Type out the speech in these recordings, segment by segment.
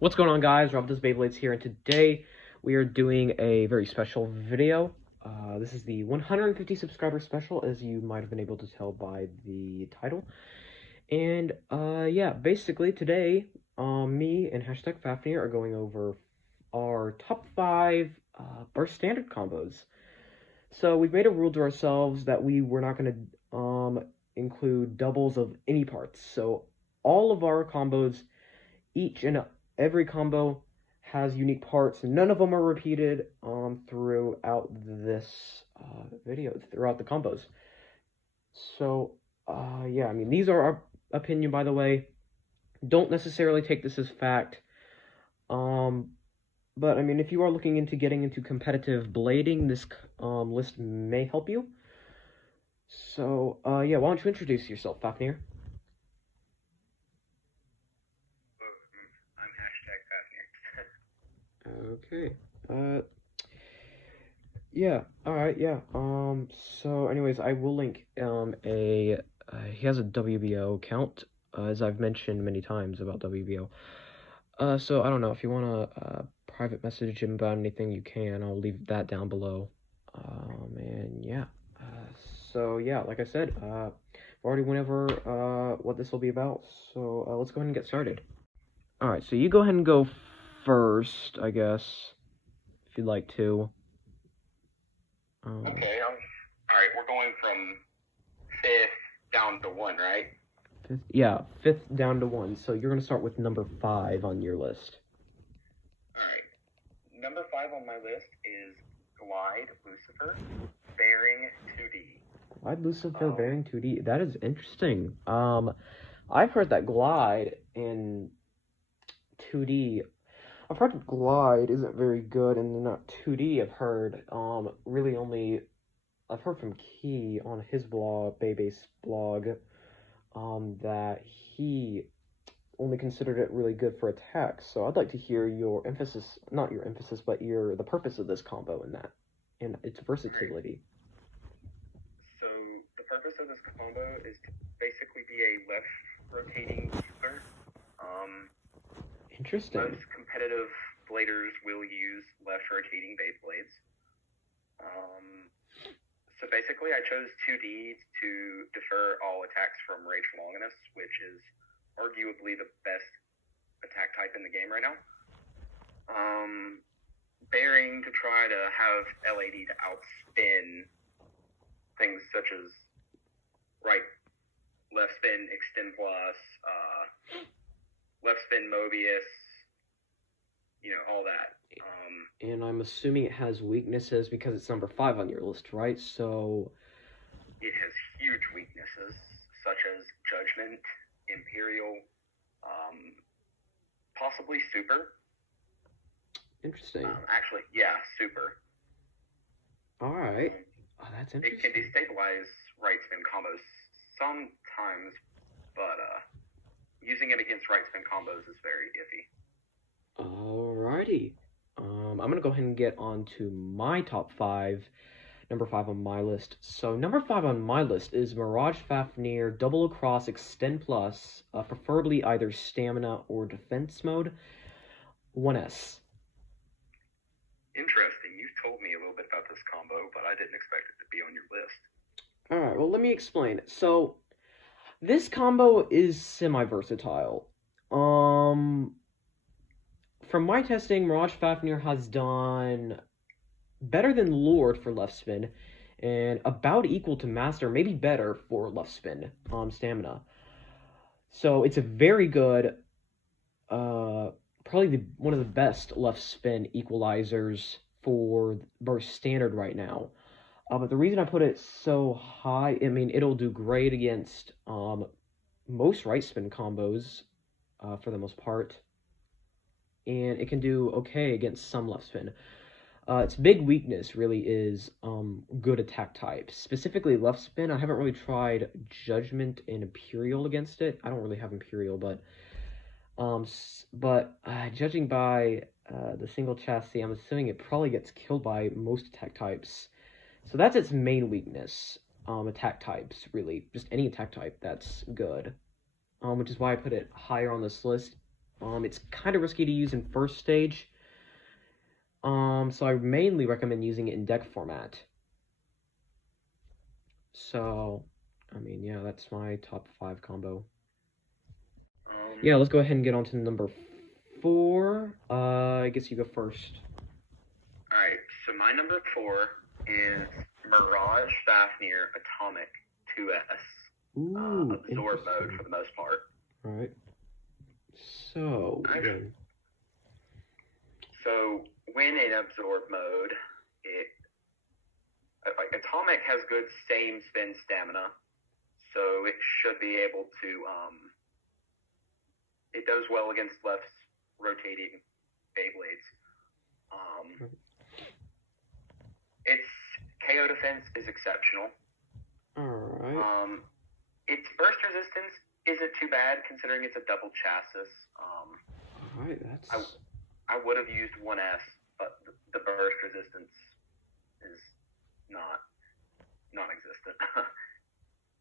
What's going on, guys? Rob Does Beyblades here, and today we are doing a very special video. This is the 150 subscriber special, as you might have been able to tell by the title. And yeah, basically today, me and Hashtag Fafnir are going over our top 5 burst standard combos. So we've made a rule to ourselves that we were not going to include doubles of any parts. So all of our combos, each and every combo has unique parts. None of them are repeated throughout this video, throughout the combos. So, yeah, I mean, these are our opinion, by the way. Don't necessarily take this as fact. But, I mean, if you are looking into getting into competitive blading, this list may help you. So, yeah, why don't you introduce yourself, Fafnir? Okay. Yeah. All right. Yeah. So, anyways, I will link he has a WBO account, as I've mentioned many times about WBO. So I don't know if you wanna private message him about anything, you can. I'll leave that down below. And yeah. So yeah, like I said, I've already went over what this will be about. So let's go ahead and get started. All right. So you go ahead and go first, I guess, if you'd like to. Okay, all right, we're going from 5th down to 1, right? Yeah, 5th down to 1. So you're going to start with number 5 on your list. All right. Number 5 on my list is Glide Lucifer Bearing 2D. Glide Lucifer Bearing 2D. That is interesting. I've heard that Glide in 2D. I've heard Glide isn't very good and not 2D. I've heard really only I've heard from Key on his blog, Baybase blog, that he only considered it really good for attacks. So I'd like to hear your emphasis, not your emphasis, but the purpose of this combo and its versatility. So the purpose of this combo is to basically be a left rotating user. Interesting. Most competitive bladers will use left rotating Beyblades. So basically, I chose 2D to defer all attacks from Rage Longinus, which is arguably the best attack type in the game right now. Bearing to try to have LAD to outspin things such as left spin Extend Plus, left spin Mobius, all that. And I'm assuming it has weaknesses because it's number 5 on your list, right? So it has huge weaknesses such as Judgment, Imperial, possibly Super. Interesting. Actually, yeah, Super. All right. Oh, that's interesting. It can destabilize right spin combos sometimes, but using it against right spin combos is very iffy. Alrighty. I'm gonna go ahead and get on to my top 5. Number 5 on my list. So number 5 on my list is Mirage Fafnir Double Across Extend Plus, preferably either Stamina or Defense Mode, 1S. Interesting. You told me a little bit about this combo, but I didn't expect it to be on your list. Alright, well, let me explain. So, this combo is semi-versatile. From my testing, Mirage Fafnir has done better than Lord for left spin, and about equal to Master, maybe better for left spin stamina. So it's a very good, probably one of the best left spin equalizers for burst standard right now. But the reason I put it so high, I mean, it'll do great against most right spin combos for the most part, and it can do okay against some left spin. Its big weakness really is good attack types, specifically left spin. I haven't really tried Judgment and Imperial against it. I don't really have Imperial, but judging by the single chassis, I'm assuming it probably gets killed by most attack types. So that's its main weakness. Attack types, really, just any attack type that's good. Which is why I put it higher on this list. It's kind of risky to use in first stage. So I mainly recommend using it in deck format. So, I mean, yeah, that's my top 5 combo. Yeah, let's go ahead and get on to number 4. I guess you go first. Alright, so my number 4 is Mirage Fafnir Atomic 2S. Ooh, Absorb mode for the most part. Alright. So, then. So, when in absorb mode, Atomic has good same spin stamina, so it should be able to, it does well against left rotating Beyblades. Its KO defense is exceptional. Alright. Its burst resistance isn't too bad considering it's a double chassis. Alright, that's... I would have used 1S, but the burst resistance is non-existent.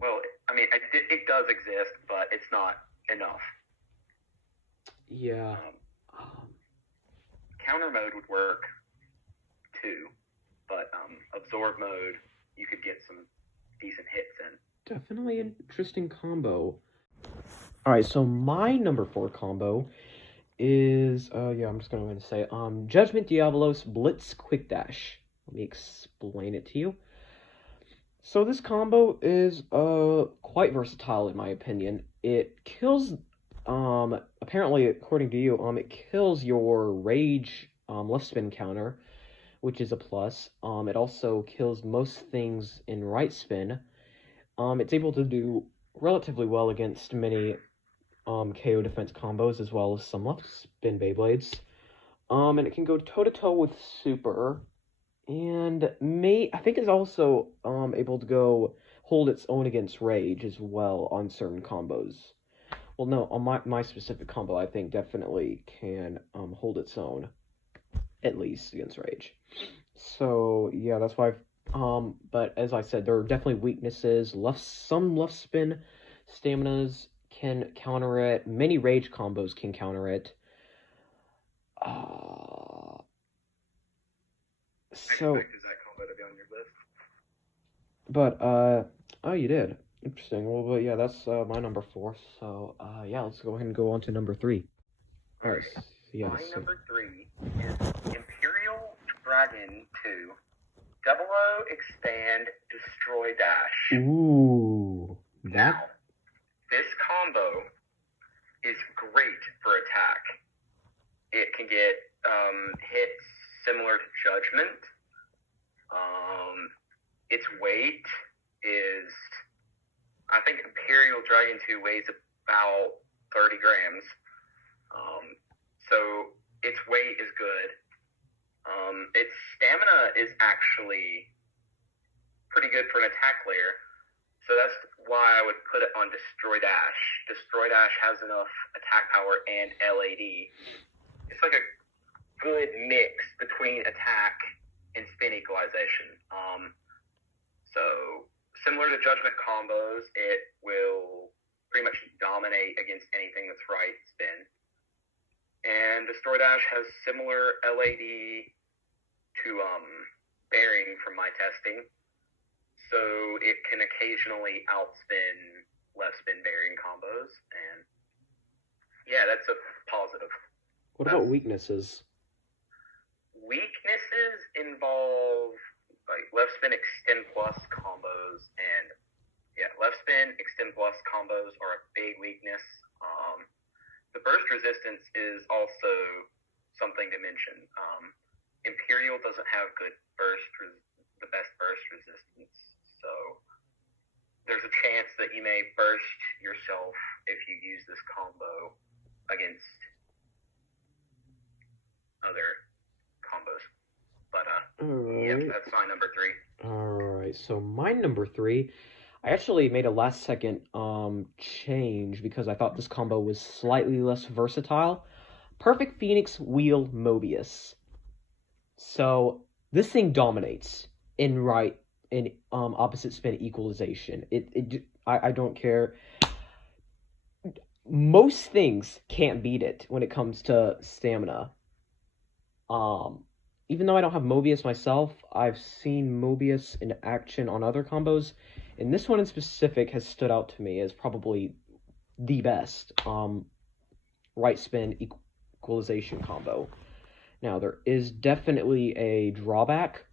Well, I mean, it does exist, but it's not enough. Yeah. Counter mode would work too, but absorb mode, you could get some decent hits in. Definitely an interesting combo. Alright, so my number 4 combo is, I'm just going to say, Judgment Diabolos Blitz Quick Dash. Let me explain it to you. So this combo is, quite versatile in my opinion. It kills, apparently, according to you, it kills your Rage, left spin counter, which is a plus. It also kills most things in right spin. It's able to do relatively well against many KO defense combos as well as some left spin Beyblades. And it can go toe-to-toe with Super. And I think it's also able to go hold its own against Rage as well on certain combos. Well, no, on my specific combo, I think definitely can hold its own, at least against Rage. So, yeah, that's why but as I said, there are definitely weaknesses. Some left spin staminas can counter it. Many Rage combos can counter it. So, is that combo to be on your list? But, oh, you did. Interesting. Well, but yeah, that's my number 4. So, yeah, let's go ahead and go on to number 3. All right. Yeah. My number 3 is Imperial Dragon 2. Double O Expand Destroy Dash. Ooh. Now, this combo is great for attack. It can get hits similar to Judgment. Its weight is, I think Imperial Dragon 2 weighs about 30 grams. So its weight is good. Its stamina is actually pretty good for an attack layer. So that's why I would put it on Destroy Dash. Destroy Dash has enough attack power and LAD. It's like a good mix between attack and spin equalization. So similar to Judgment combos, it will pretty much dominate against anything that's right spin. And Destroy Dash has similar LAD to Bearing from my testing. So it can occasionally outspin left spin Bearing combos. And yeah, that's a positive. What about weaknesses? Weaknesses involve like left spin extend plus combos, and yeah, left spin extend plus combos are a big weakness. The burst resistance is also something to mention. Imperial doesn't have good the best burst resistance, so there's a chance that you may burst yourself if you use this combo against other combos. But yeah, that's my number 3. Alright, so my number 3, I actually made a last second change because I thought this combo was slightly less versatile. Perfect Phoenix Wheel Mobius. So this thing dominates in opposite spin equalization. I don't care. most things can't beat it when it comes to stamina. Um, Even though I don't have Mobius myself, I've seen Mobius in action on other combos, and this one in specific has stood out to me as probably the best right spin equalization combo. Now, there is definitely a drawback.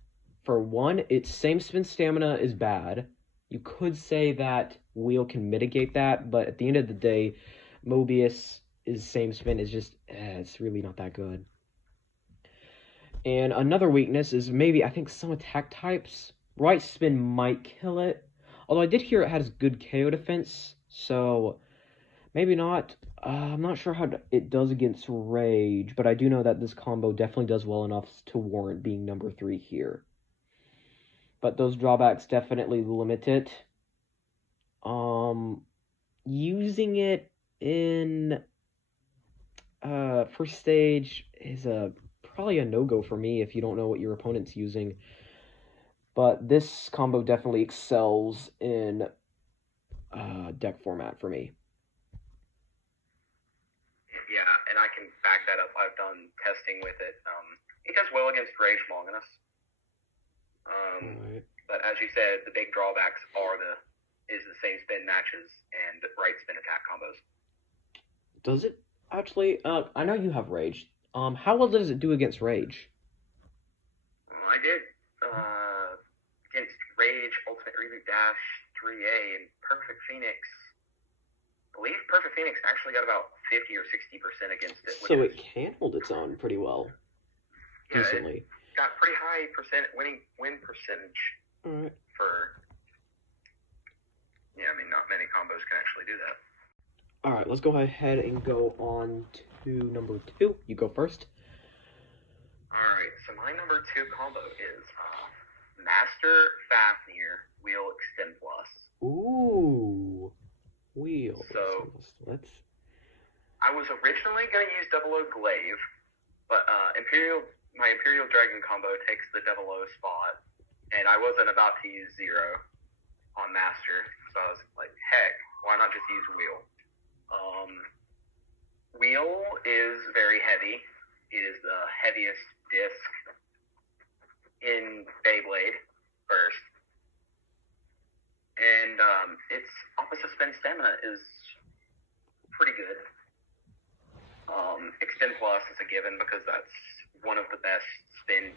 For one, its same spin stamina is bad. You could say that Wheel can mitigate that, but at the end of the day, Mobius' same spin is just, it's really not that good. And another weakness is maybe, I think some attack types, right spin might kill it. Although I did hear it has good KO defense, so maybe not. I'm not sure how it does against Rage, but I do know that this combo definitely does well enough to warrant being number 3 here. But those drawbacks definitely limit it. Using it in first stage is probably a no-go for me if you don't know what your opponent's using. But this combo definitely excels in deck format for me. Yeah, and I can back that up. I've done testing with it. It does well against Rage Longinus. Right. But as you said, the big drawbacks is the same spin matches and right spin attack combos. Does it actually? I know you have Rage. How well does it do against Rage? I did against Rage, Ultimate Reboot Dash 3A, and Perfect Phoenix. I believe Perfect Phoenix actually got about 50 or 60% against it. So it can hold its own pretty well. Yeah, decently. It's got pretty high win percentage. Alright. Yeah, I mean, not many combos can actually do that. Alright, let's go ahead and go on to number 2. You go first. Alright, so my number 2 combo is Master Fafnir Wheel Extend Plus. Ooh. Wheel. So, let's... I was originally going to use Double O Glaive, but my Imperial Dragon combo takes the Double O spot, and I wasn't about to use Zero on Master, so I was like, heck, why not just use Wheel? Wheel is very heavy. It is the heaviest disc in Beyblade first. And its opposite spin stamina is pretty good. Extend Plus is a given because that's one of the best spin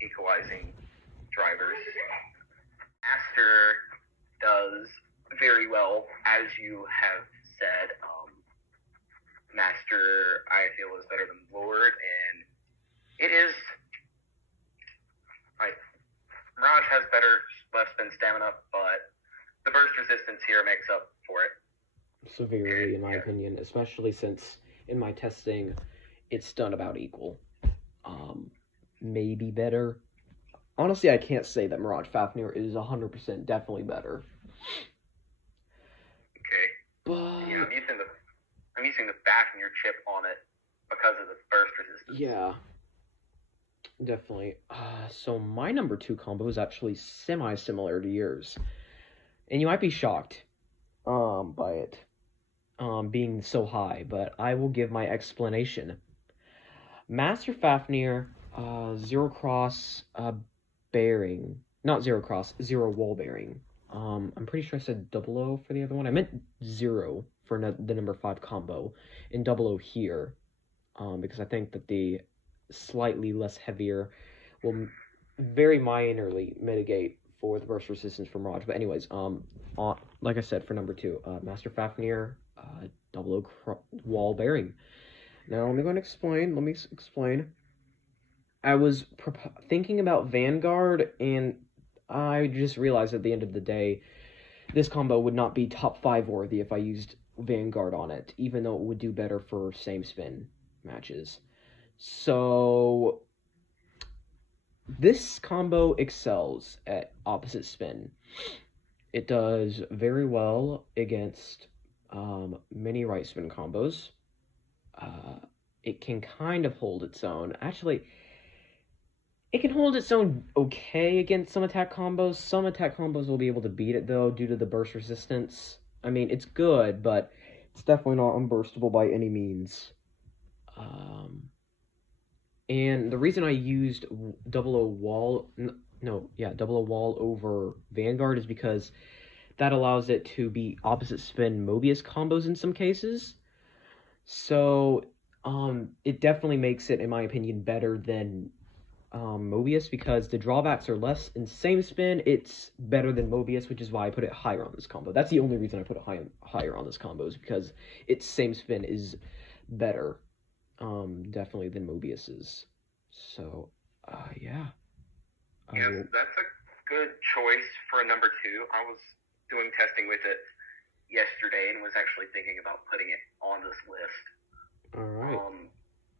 equalizing drivers. Master does very well, as you have said. Master, I feel, is better than Lord, and it is. Mirage has less spin stamina, but the burst resistance here makes up for it. Severely, in my opinion, especially since in my testing, it's done about equal. Maybe better. Honestly, I can't say that Mirage Fafnir is 100% definitely better. Okay. But yeah, I'm using the Fafnir chip on it because of the burst resistance. Yeah. Definitely. So my number 2 combo is actually semi-similar to yours. And you might be shocked by it being so high, but I will give my explanation. Master Fafnir, Zero Cross bearing. Not Zero Cross, Zero Wall bearing. I'm pretty sure I said Double O for the other one. I meant Zero for the number 5 combo, and Double O here, because I think that the slightly less heavier will very minorly mitigate for the burst resistance from Mirage. But anyways, like I said, for number 2, Master Fafnir, Double O wall bearing. Now let me explain. I was thinking about Vanguard, and I just realized at the end of the day, this combo would not be top 5 worthy if I used Vanguard on it, even though it would do better for same spin matches. So this combo excels at opposite spin. It does very well against many right spin combos. It can kind of hold its own. Actually, it can hold its own okay against some attack combos. Some attack combos will be able to beat it, though, due to the burst resistance. I mean, it's good, but It's definitely not unburstable by any means. And the reason I used double O wall, no, yeah, double O wall over Vanguard is because that allows it to be opposite spin Mobius combos in some cases. So, it definitely makes it, in my opinion, better than Mobius because the drawbacks are less. In same spin, it's better than Mobius, which is why I put it higher on this combo. That's the only reason I put it higher on this combo is because its same spin is better, definitely than Mobius's. So, yeah. Yes, that's a good choice for a number 2. I was doing testing with it yesterday and was actually thinking about putting it on this list. All right.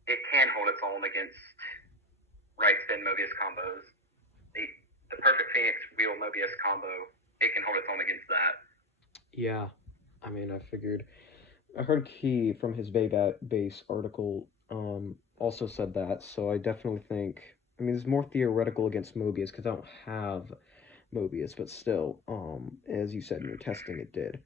It can hold its own against right spin Mobius combos. The perfect Phoenix wheel Mobius combo, it can hold its own against that. Yeah, I mean, I figured. I heard Key from his base article also said that, so I definitely think. I mean, it's more theoretical against Mobius because I don't have Mobius, but still, as you said in your testing, it did.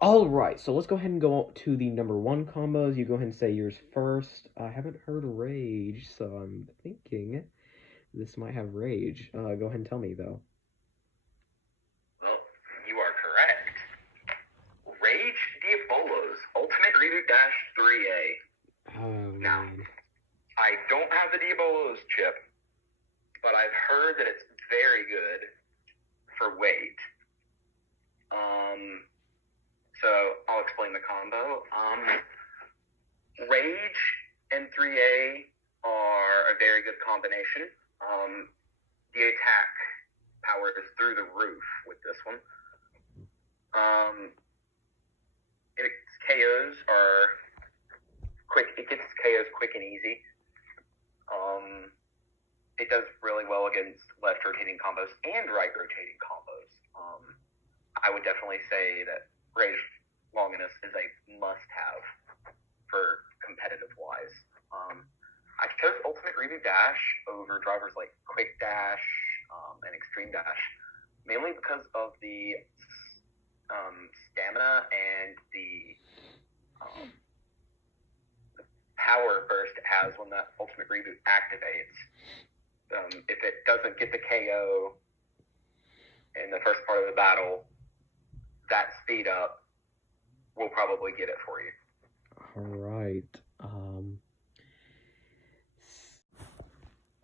All right, so let's go ahead and go to the number 1 combos. You go ahead and say yours first. I haven't heard Rage, so I'm thinking this might have Rage. Go ahead and tell me, though. Well, you are correct. Rage Diabolos Ultimate Reboot Dash 3A. Oh, now, man. I don't have the Diabolos chip, but I've heard that it's very good for weight. So I'll explain the combo. Rage and 3A are a very good combination. The attack power is through the roof with this one. Its KOs are quick. It gets KOs quick and easy. It does really well against left rotating combos and right rotating combos. I would definitely say that Rage Longinus is a must-have for competitive-wise. I chose Ultimate Reboot Dash over drivers like Quick Dash and Extreme Dash, mainly because of the stamina and the power burst it has when that Ultimate Reboot activates. If it doesn't get the KO in the first part of the battle, that speed up will probably get it for you.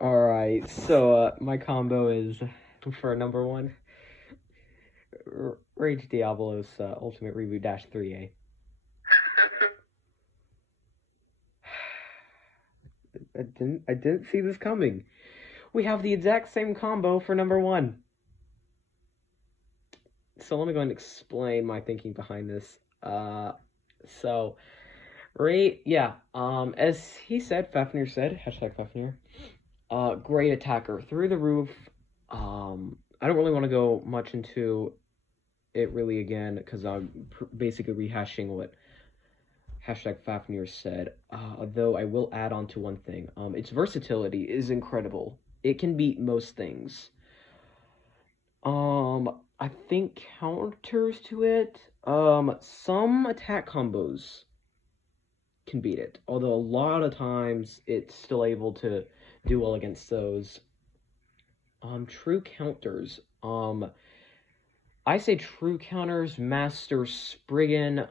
All right, so my combo is for number 1, Rage Diabolos Ultimate Reboot Dash 3A. I didn't see this coming. We have the exact same combo for number 1. So let me go and explain my thinking behind this. So Ray, yeah, as he said, Fafnir said, hashtag Fafnir, great attacker, through the roof. I don't really want to go much into it really again, because I'm basically rehashing what hashtag Fafnir said, though I will add on to one thing. Its versatility is incredible. It can beat most things. I think counters to it, some attack combos can beat it, although a lot of times it's still able to do well against those. True counters, I say true counters, Master Spriggan,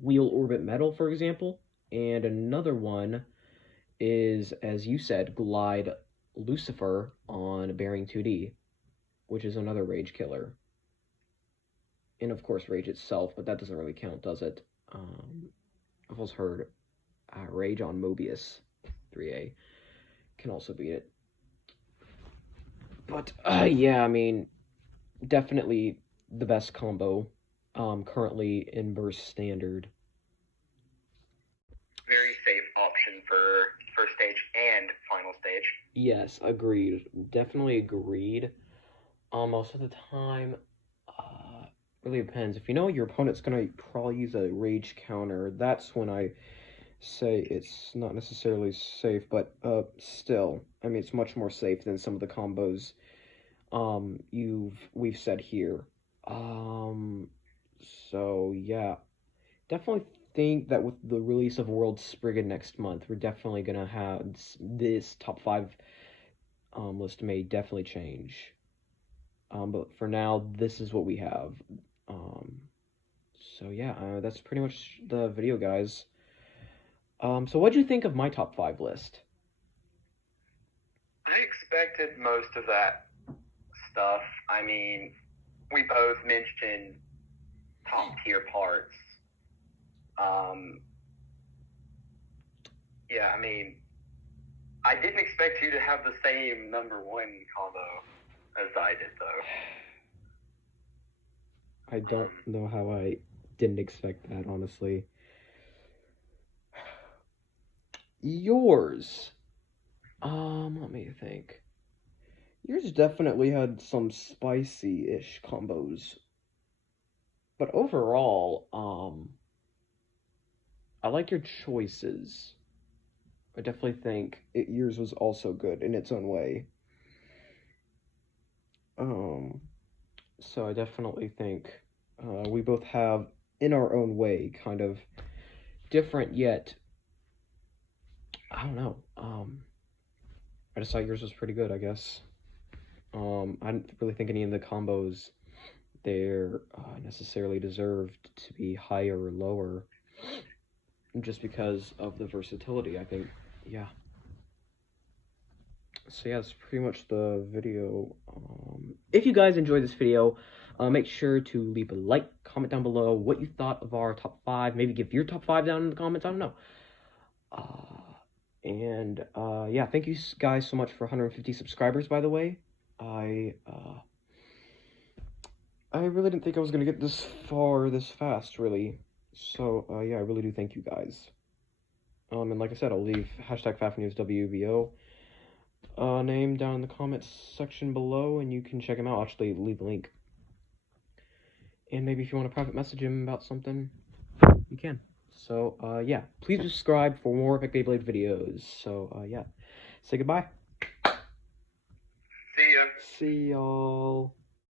Wheel Orbit Metal, for example, and another one is, as you said, Glide Lucifer on Bearing 2D, which is another Rage killer. And of course Rage itself, but that doesn't really count, does it? I've also heard Rage on Mobius 3A can also beat it. But yeah, I mean, definitely the best combo currently in Burst Standard. Very safe option for first stage and final stage. Yes, agreed. Definitely agreed. Most of the time, really depends. If you know your opponent's gonna probably use a rage counter, that's when I say it's not necessarily safe, but still, I mean, it's much more safe than some of the combos we've said here. So yeah, definitely think that with the release of World Spriggan next month, we're definitely gonna have this top 5 list may definitely change. But for now, this is what we have. So yeah, that's pretty much the video, guys. So what'd you think of my top 5 list? I expected most of that stuff. I mean, we both mentioned top tier parts. Yeah, I mean, I didn't expect you to have the same number 1 combo as I did, though. I don't know how I didn't expect that, honestly. Yours. Let me think. Yours definitely had some spicy-ish combos. But overall, I like your choices. I definitely think yours was also good in its own way. So I definitely think we both have, in our own way, kind of different yet, I don't know. I just thought yours was pretty good, I guess. I didn't really think any of the combos there necessarily deserved to be higher or lower, just because of the versatility, I think. Yeah. So yeah, that's pretty much the video. If you guys enjoyed this video, make sure to leave a like, comment down below what you thought of our top 5. Maybe give your top 5 down in the comments. I don't know. Yeah, thank you guys so much for 150 subscribers, by the way. I really didn't think I was gonna get this far this fast, really. So yeah, I really do thank you guys. And like I said, I'll leave hashtag FAFNewsWVO name down in the comments section below, and you can check him out. I'll actually leave a link. And maybe if you want to private message him about something, you can. So yeah, please subscribe for more Epic Beyblade videos. So yeah, say goodbye. See ya. See y'all.